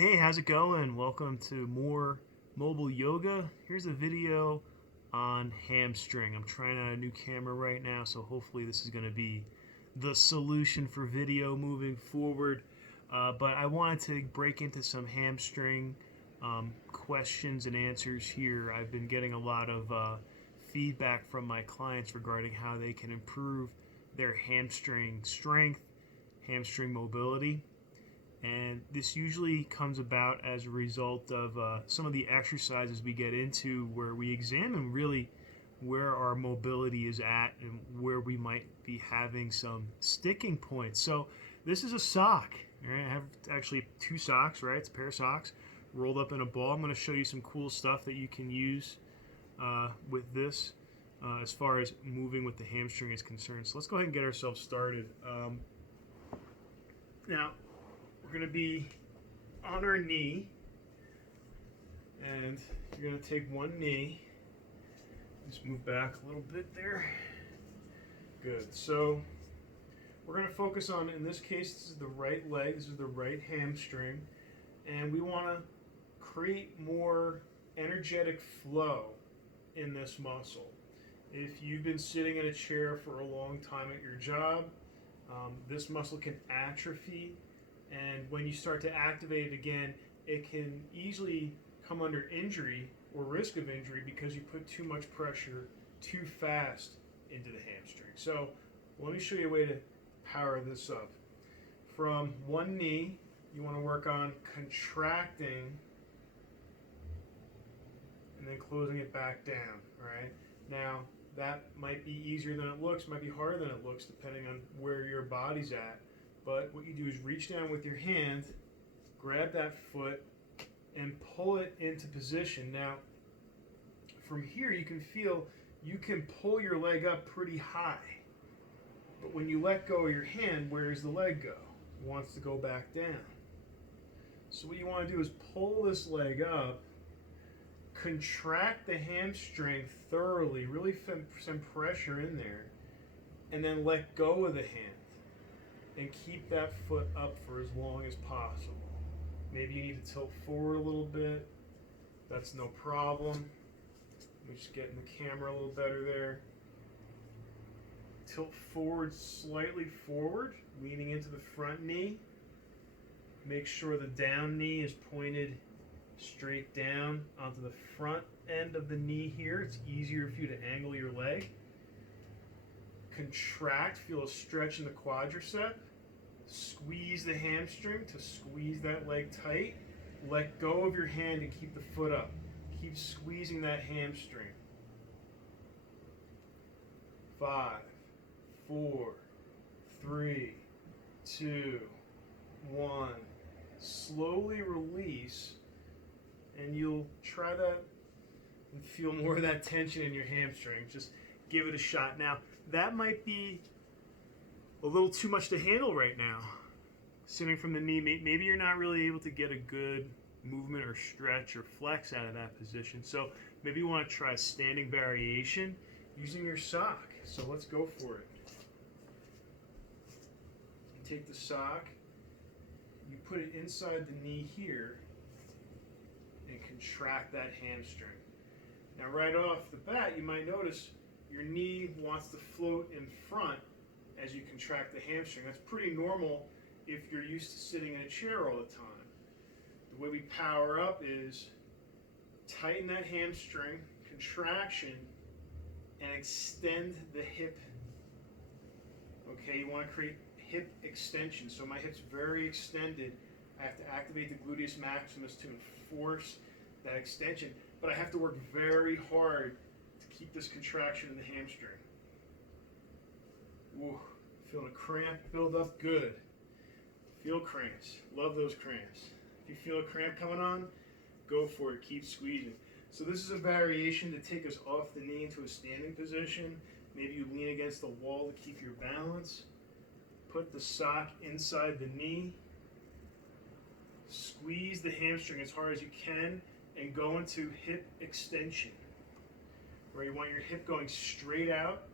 Hey, how's it going? Welcome to More Mobile Yoga. Here's a video on hamstring. I'm trying out a new camera right now, so hopefully this is going to be the solution for video moving forward. But I wanted to break into some hamstring questions and answers here. I've been getting a lot of feedback from my clients regarding how they can improve their hamstring strength, hamstring mobility. And this usually comes about as a result of some of the exercises we get into where we examine really where our mobility is at and where we might be having some sticking points. So this is a sock. Right? I have actually two socks, right? It's a pair of socks rolled up in a ball. I'm going to show you some cool stuff that you can use with this as far as moving with the hamstring is concerned. So let's go ahead and get ourselves started. Now, we're going to be on our knee, and you're going to take one knee. Just move back a little bit there. Good. So we're going to focus on, in this case, this is the right leg, this is the right hamstring, and we want to create more energetic flow in this muscle. If you've been sitting in a chair for a long time at your job, this muscle can atrophy. And when you start to activate it again, it can easily come under injury or risk of injury because you put too much pressure too fast into the hamstring. So let me show you a way to power this up. From one knee, you want to work on contracting and then closing it back down, right? Now, that might be easier than it looks, might be harder than it looks, depending on where your body's at. But what you do is reach down with your hand, grab that foot, and pull it into position. Now, from here you can feel you can pull your leg up pretty high. But when you let go of your hand, where does the leg go? It wants to go back down. So what you want to do is pull this leg up, contract the hamstring thoroughly, really some pressure in there, and then let go of the hand. And keep that foot up for as long as possible. Maybe you need to tilt forward a little bit. That's no problem. Let me just get in the camera a little better there. Tilt forward, slightly forward, leaning into the front knee. Make sure the down knee is pointed straight down onto the front end of the knee here. It's easier for you to angle your leg. Contract, feel a stretch in the quadricep. Squeeze the hamstring to squeeze that leg tight. Let go of your hand and keep the foot up. Keep squeezing that hamstring. 5, 4, 3, 2, 1. Slowly release, and you'll try that and feel more of that tension in your hamstring. Just give it a shot. Now, that might be a little too much to handle right now. Sitting from the knee, maybe you're not really able to get a good movement or stretch or flex out of that position. So maybe you want to try a standing variation using your sock. So let's go for it. You take the sock, you put it inside the knee here, and contract that hamstring. Now right off the bat, you might notice your knee wants to float in front as you contract the hamstring. That's pretty normal if you're used to sitting in a chair all the time. The way we power up is tighten that hamstring, contraction, and extend the hip. Okay, you want to create hip extension. So my hip's very extended. I have to activate the gluteus maximus to enforce that extension, but I have to work very hard to keep this contraction in the hamstring. Ooh, feeling a cramp build up? Good. Feel cramps. Love those cramps. If you feel a cramp coming on, go for it. Keep squeezing. So this is a variation to take us off the knee into a standing position. Maybe you lean against the wall to keep your balance. Put the sock inside the knee. Squeeze the hamstring as hard as you can and go into hip extension, where you want your hip going straight out.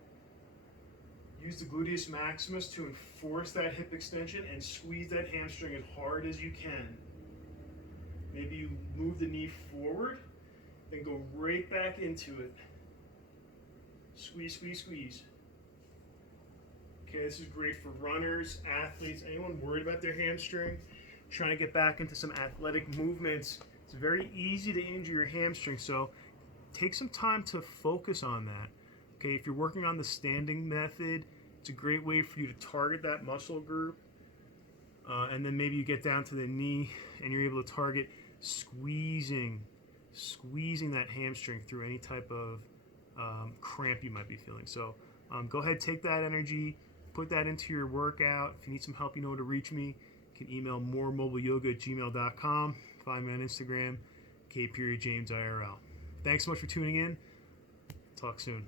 Use the gluteus maximus to enforce that hip extension and squeeze that hamstring as hard as you can. Maybe you move the knee forward, then go right back into it. Squeeze, squeeze, squeeze. Okay, this is great for runners, athletes, anyone worried about their hamstring, trying to get back into some athletic movements. It's very easy to injure your hamstring, so take some time to focus on that. Okay, if you're working on the standing method, it's a great way for you to target that muscle group. And then maybe you get down to the knee and you're able to target squeezing that hamstring through any type of cramp you might be feeling. So go ahead, take that energy, put that into your workout. If you need some help, you know where to reach me. You can email MoreMobileYoga@gmail.com. Find me on Instagram, K.JamesIRL. Thanks so much for tuning in. Talk soon.